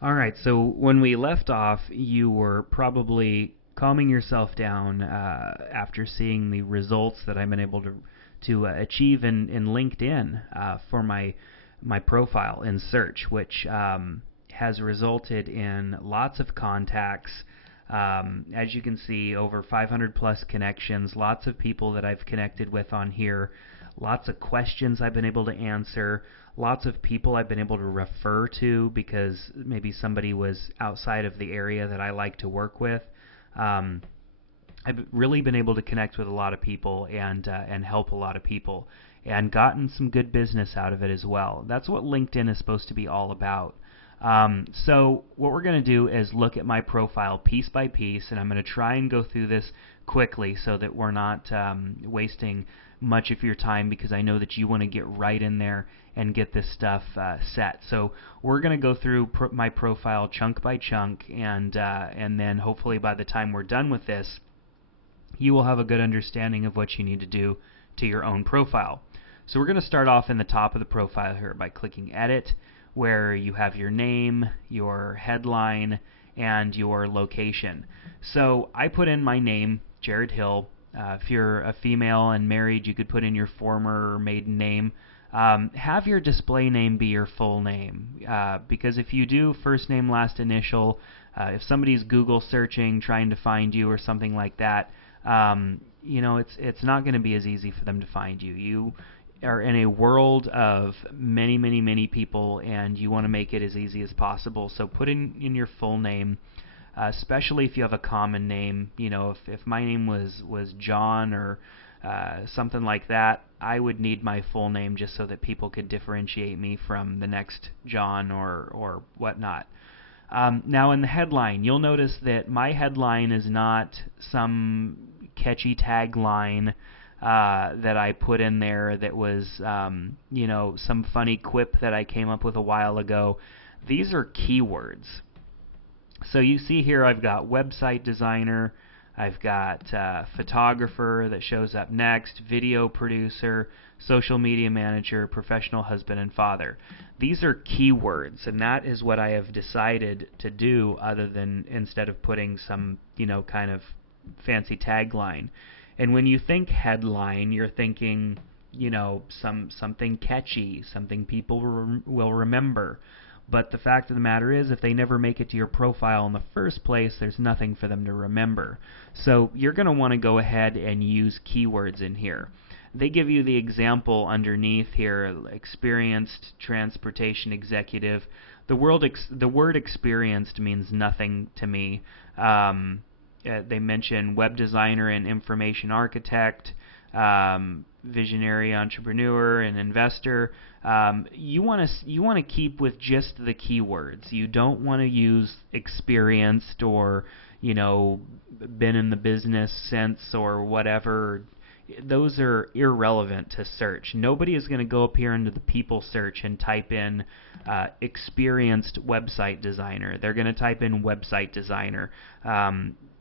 All right, so when we left off, you were probably calming yourself down after seeing the results that I've been able to achieve in LinkedIn for my profile in search, which has resulted in lots of contacts. As you can see, over 500 plus connections, lots of people that I've connected with on here, lots of questions I've been able to answer, lots of people I've been able to refer to because maybe somebody was outside of the area that I like to work with. Um, I've really been able to connect with a lot of people and help a lot of people and gotten some good business out of it as well. That's what LinkedIn is supposed to be all about. So what we're going to do is look at my profile piece by piece, and I'm going to try and go through this quickly so that we're not wasting much of your time because I know that you want to get right in there and get this stuff set. So we're going to go through my profile chunk by chunk, and then hopefully by the time we're done with this, you will have a good understanding of what you need to do to your own profile. So we're going to start off in the top of the profile here by clicking Edit, where you have your name, your headline, and your location. So I put in my name, Jared Hill. If you're a female and married, you could put in your former or maiden name. Have your display name be your full name, because if you do first name, last initial, if somebody's Google searching, trying to find you or something like that, it's not going to be as easy for them to find you. You are in a world of many, many, many people, and you want to make it as easy as possible. So put in your full name, especially if you have a common name. If my name was John or something like that, I would need my full name just so that people could differentiate me from the next John or whatnot. Now in the headline, you'll notice that my headline is not some catchy tagline that I put in there that was, some funny quip that I came up with a while ago. These are keywords. So you see here I've got website designer, I've got photographer that shows up next, video producer, social media manager, professional husband and father. These are keywords, and that is what I have decided to do other than instead of putting some, kind of fancy tagline. And when you think headline, you're thinking, something catchy, something people will remember. But the fact of the matter is, if they never make it to your profile in the first place, there's nothing for them to remember. So you're going to want to go ahead and use keywords in here. They give you the example underneath here, experienced transportation executive. The word experienced means nothing to me. They mention web designer and information architect, visionary entrepreneur and investor. You want to keep with just the keywords. You don't want to use experienced or been in the business since or whatever. Those are irrelevant to search. Nobody is going to go up here into the people search and type in experienced website designer. They're going to type in website designer.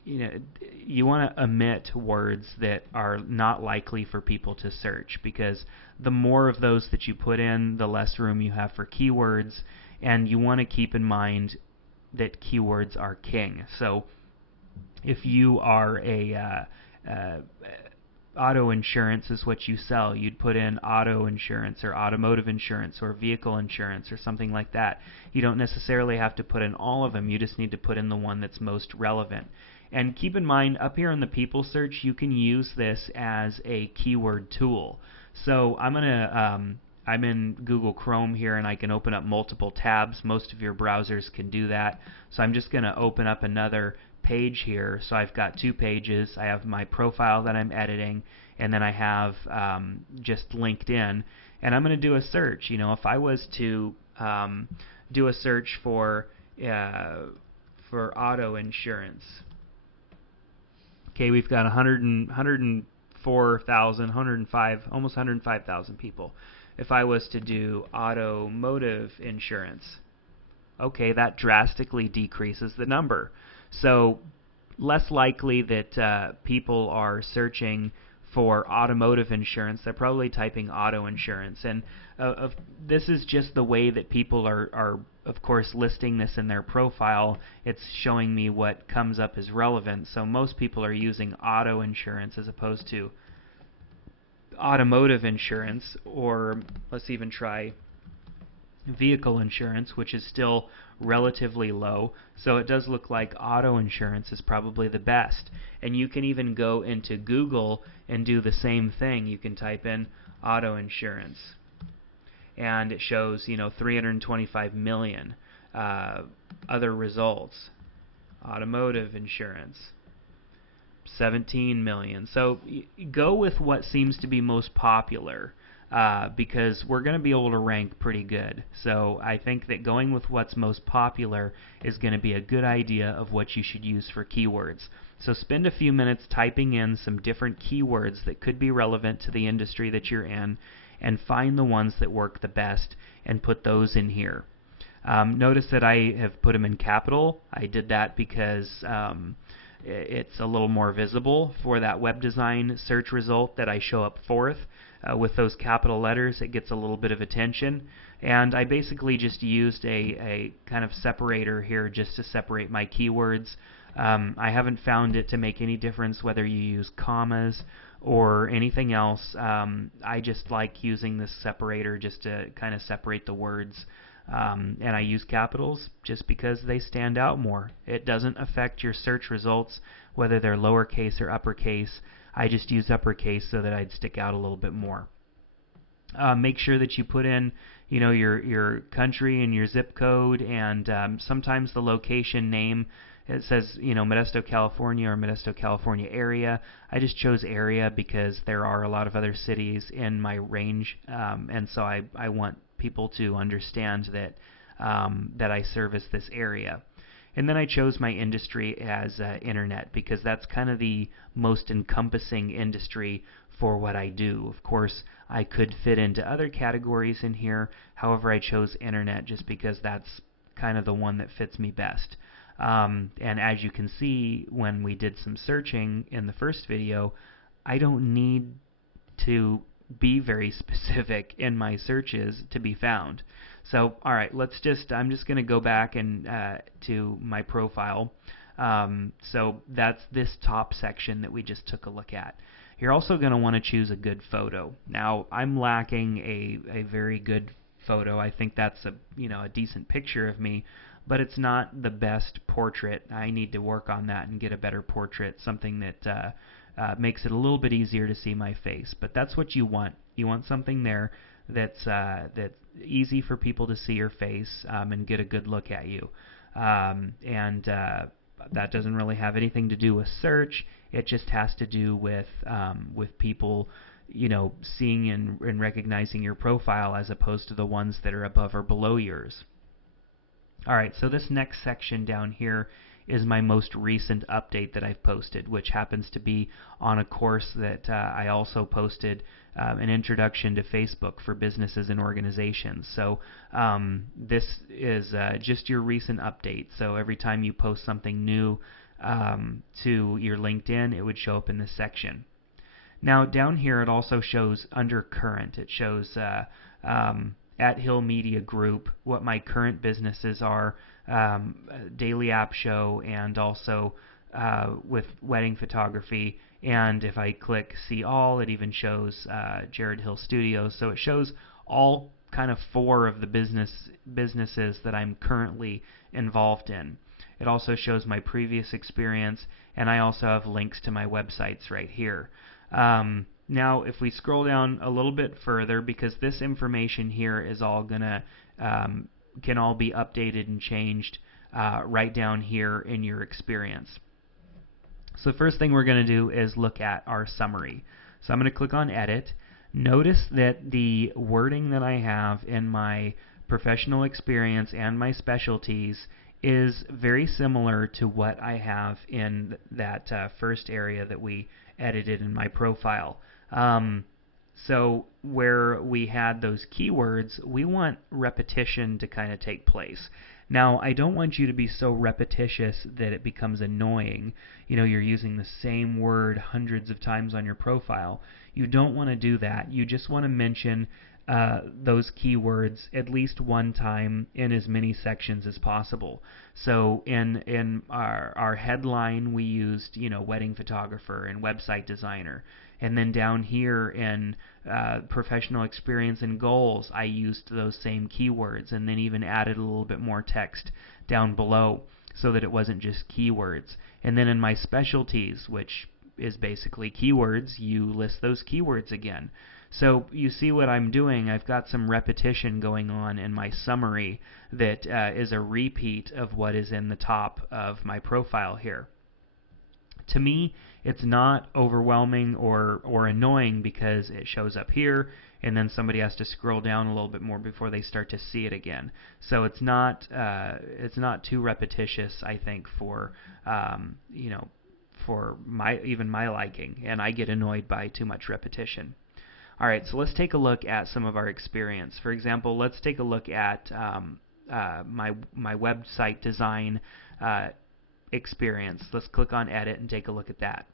You want to omit words that are not likely for people to search, because the more of those that you put in, the less room you have for keywords, and you want to keep in mind that keywords are king. So if you are auto insurance is what you sell, you'd put in auto insurance or automotive insurance or vehicle insurance or something like that. You don't necessarily have to put in all of them. You just need to put in the one that's most relevant. And keep in mind, up here in the people search, you can use this as a keyword tool. So I'm in Google Chrome here, and I can open up multiple tabs. Most of your browsers can do that. So I'm just going to open up another page here. So I've got two pages. I have my profile that I'm editing, and then I have just LinkedIn. And I'm going to do a search. If I was to do a search for auto insurance. Okay, we've got 104,000, 105, almost 105,000 people. If I was to do automotive insurance, okay, that drastically decreases the number. So less likely that people are searching for automotive insurance, they're probably typing auto insurance. And this is just the way that people are, of course, listing this in their profile. It's showing me what comes up as relevant. So most people are using auto insurance as opposed to automotive insurance, or let's even try vehicle insurance, which is still relatively low. So it does look like auto insurance is probably the best. And you can even go into Google and do the same thing. You can type in auto insurance, and it shows 325 million. Other results: automotive insurance, 17 million. So go with what seems to be most popular, because we're going to be able to rank pretty good. So I think that going with what's most popular is going to be a good idea of what you should use for keywords. So spend a few minutes typing in some different keywords that could be relevant to the industry that you're in, and find the ones that work the best and put those in here. Notice that I have put them in capital. I did that because it's a little more visible for that web design search result that I show up fourth. With those capital letters, it gets a little bit of attention. And I basically just used a kind of separator here just to separate my keywords. I haven't found it to make any difference whether you use commas or anything else. I just like using this separator just to kind of separate the words. And I use capitals just because they stand out more. It doesn't affect your search results whether they're lowercase or uppercase. I just use uppercase so that I'd stick out a little bit more. Make sure that you put in, your country and your zip code, and sometimes the location name. It says, Modesto, California, or Modesto, California area. I just chose area because there are a lot of other cities in my range, and so I want people to understand that that I service this area. And then I chose my industry as internet because that's kind of the most encompassing industry for what I do. Of course, I could fit into other categories in here. However, I chose internet just because that's kind of the one that fits me best. And as you can see, when we did some searching in the first video, I don't need to be very specific in my searches to be found. So, alright, I'm just going to go back and to my profile. So that's this top section that we just took a look at. You're also going to want to choose a good photo. Now, I'm lacking a very good photo. I think that's a decent picture of me, but it's not the best portrait. I need to work on that and get a better portrait, something that makes it a little bit easier to see my face. But that's what you want. You want something there that's easy for people to see your face and get a good look at you. And that doesn't really have anything to do with search. It just has to do with people, seeing and recognizing your profile as opposed to the ones that are above or below yours. All right, so this next section down here is my most recent update that I've posted, which happens to be on a course that I also posted, an introduction to Facebook for businesses and organizations. So this is just your recent update. So every time you post something new to your LinkedIn, it would show up in this section. Now down here it also shows under current. It shows at Hill Media Group what my current businesses are, Daily App Show, and also with wedding photography. And if I click See All, it even shows Jared Hill Studios. So it shows all kind of 4 of the businesses that I'm currently involved in. It also shows my previous experience, and I also have links to my websites right here. Now, if we scroll down a little bit further, because this information here is all gonna can all be updated and changed right down here in your experience. So the first thing we're going to do is look at our summary. So I'm going to click on Edit. Notice that the wording that I have in my professional experience and my specialties is very similar to what I have in that first area that we edited in my profile. So where we had those keywords, we want repetition to kind of take place. Now, I don't want you to be so repetitious that it becomes annoying. You're using the same word hundreds of times on your profile. You don't want to do that. You just want to mention those keywords at least one time in as many sections as possible. So in our headline, we used wedding photographer and website designer, and then down here in professional experience and goals, I used those same keywords, and then even added a little bit more text down below so that it wasn't just keywords. And then in my specialties, which is basically keywords, you list those keywords again. So you see what I'm doing. I've got some repetition going on in my summary that is a repeat of what is in the top of my profile here. To me, it's not overwhelming or annoying because it shows up here, and then somebody has to scroll down a little bit more before they start to see it again. So it's not too repetitious, I think, for for my liking, and I get annoyed by too much repetition. All right, so let's take a look at some of our experience. For example, let's take a look at my website design experience. Let's click on Edit and take a look at that.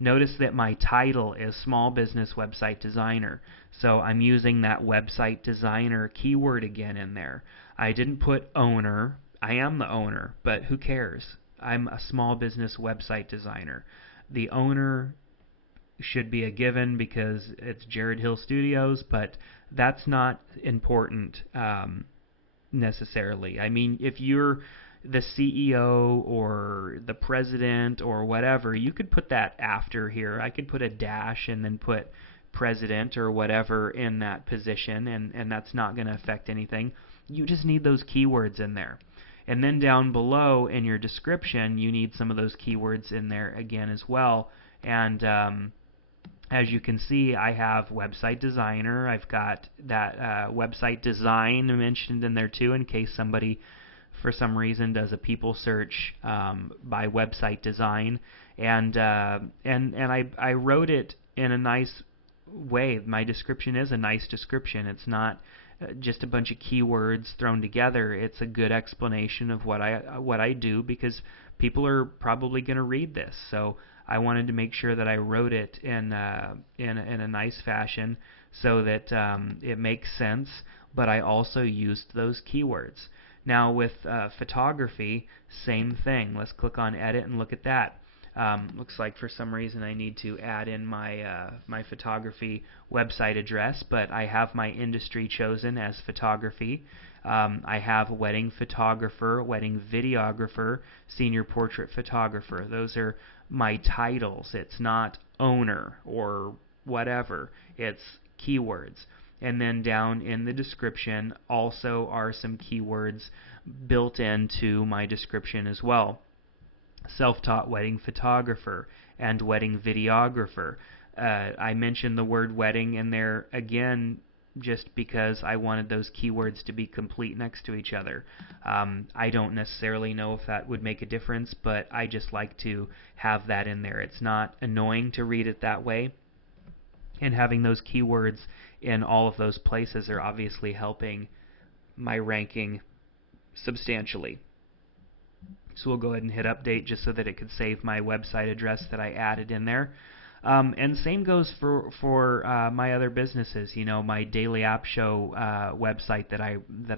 Notice that my title is Small Business Website Designer, so I'm using that website designer keyword again in there. I didn't put owner. I am the owner, but who cares? I'm a small business website designer. The owner should be a given because it's Jared Hill Studios, but that's not important necessarily. I mean, if you're the CEO or the president or whatever, you could put that after here. I could put a dash and then put president or whatever in that position, and that's not going to affect anything. You just need those keywords in there. And then down below in your description, you need some of those keywords in there again as well. And as you can see, I have website designer. I've got that website design mentioned in there too, in case somebody for some reason does a people search by website design. And I wrote it in a nice way. My description is a nice description. It's not just a bunch of keywords thrown together. It's a good explanation of what I do, because people are probably going to read this. So I wanted to make sure that I wrote it in a nice fashion so that it makes sense, but I also used those keywords. Now with photography, same thing. Let's click on Edit and look at that. Looks like for some reason I need to add in my my photography website address, but I have my industry chosen as photography. I have wedding photographer, wedding videographer, senior portrait photographer. Those are my titles. It's not owner or whatever. It's keywords. And then down in the description also are some keywords built into my description as well. Self-taught wedding photographer and wedding videographer. I mentioned the word wedding in there again just because I wanted those keywords to be complete next to each other. I don't necessarily know if that would make a difference, but I just like to have that in there. It's not annoying to read it that way, and having those keywords in all of those places are obviously helping my ranking substantially. So we'll go ahead and hit update just so that it could save my website address that I added in there. And same goes for my other businesses. You know, my Daily App Show website that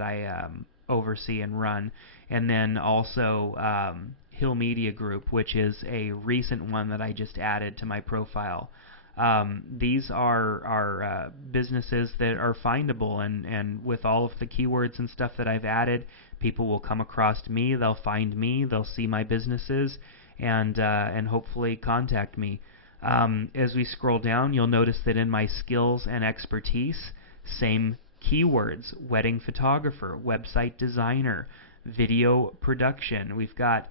I oversee and run, and then also Hill Media Group, which is a recent one that I just added to my profile. These are businesses that are findable, and with all of the keywords and stuff that I've added, people will come across me, they'll find me, they'll see my businesses, and hopefully contact me. As we scroll down, you'll notice that in my skills and expertise, same keywords: wedding photographer, website designer, video production. We've got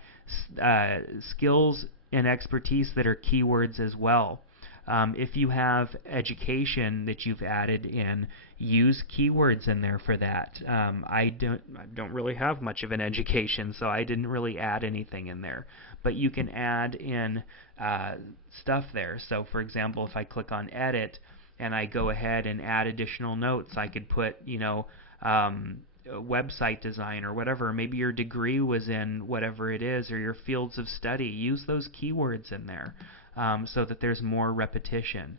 skills and expertise that are keywords as well. If you have education that you've added in, use keywords in there for that. I don't really have much of an education, so I didn't really add anything in there. But you can add in stuff there. So for example, if I click on Edit, and I go ahead and add additional notes. I could put, website design or whatever. Maybe your degree was in whatever it is, or your fields of study. Use those keywords in there so that there's more repetition.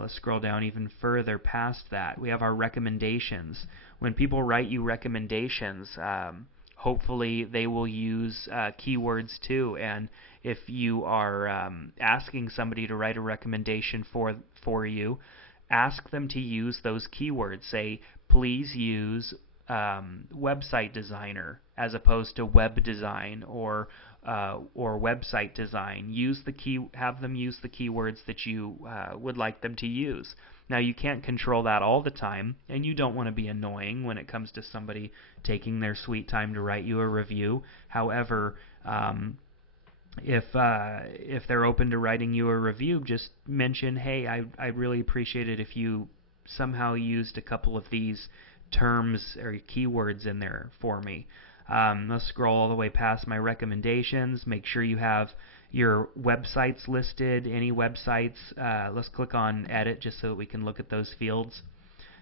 Let's scroll down even further past that. We have our recommendations. When people write you recommendations, hopefully they will use keywords too. And if you are asking somebody to write a recommendation for you, ask them to use those keywords. Say, please use website designer as opposed to web design or website design. Have them use the keywords that you would like them to use. Now, you can't control that all the time, and you don't want to be annoying when it comes to somebody taking their sweet time to write you a review. However, if they're open to writing you a review, just mention, hey, I'd really appreciate it if you somehow used a couple of these terms or keywords in there for me. Let's scroll all the way past my recommendations. Make sure you have your websites listed, any websites. Let's click on edit just so that we can look at those fields.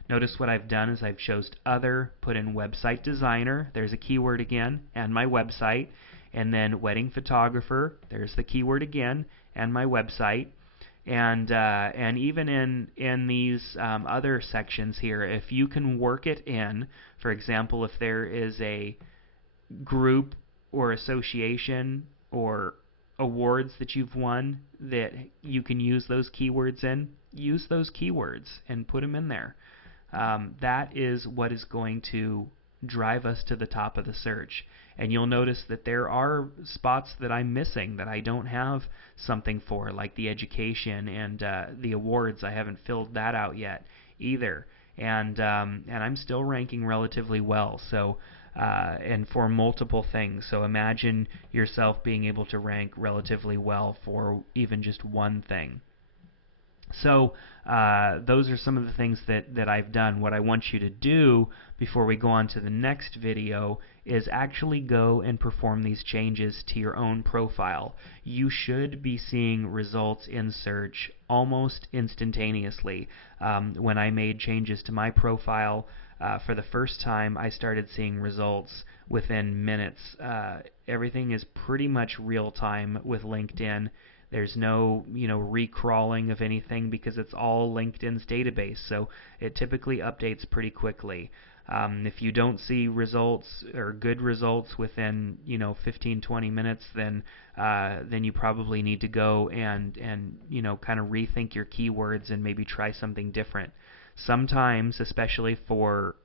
Notice what I've done is I've chosen other, put in website designer, there's a keyword again, and my website, and then wedding photographer, there's the keyword again, and my website. And even in these other sections here, if you can work it in, for example, if there is a group or association or awards that you've won that you can use those keywords in, use those keywords and put them in there. That is what is going to drive us to the top of the search. And you'll notice that there are spots that I'm missing that I don't have something for, like the education and the awards. I haven't filled that out yet either. And I'm still ranking relatively well. So and for multiple things. So imagine yourself being able to rank relatively well for even just one thing. So those are some of the things that I've done. What I want you to do before we go on to the next video is actually go and perform these changes to your own profile. You should be seeing results in search almost instantaneously. When I made changes to my profile for the first time, I started seeing results within minutes. Everything is pretty much real time with LinkedIn. There's no, recrawling of anything because it's all LinkedIn's database, so it typically updates pretty quickly. If you don't see results or good results within, 15-20 minutes, then you probably need to go and kind of rethink your keywords and maybe try something different. Sometimes, especially for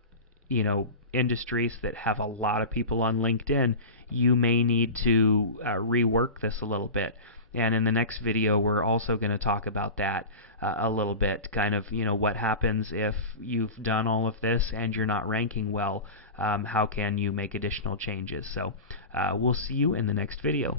industries that have a lot of people on LinkedIn, you may need to rework this a little bit. And in the next video, we're also going to talk about that a little bit, kind of, what happens if you've done all of this and you're not ranking well. How can you make additional changes? So we'll see you in the next video.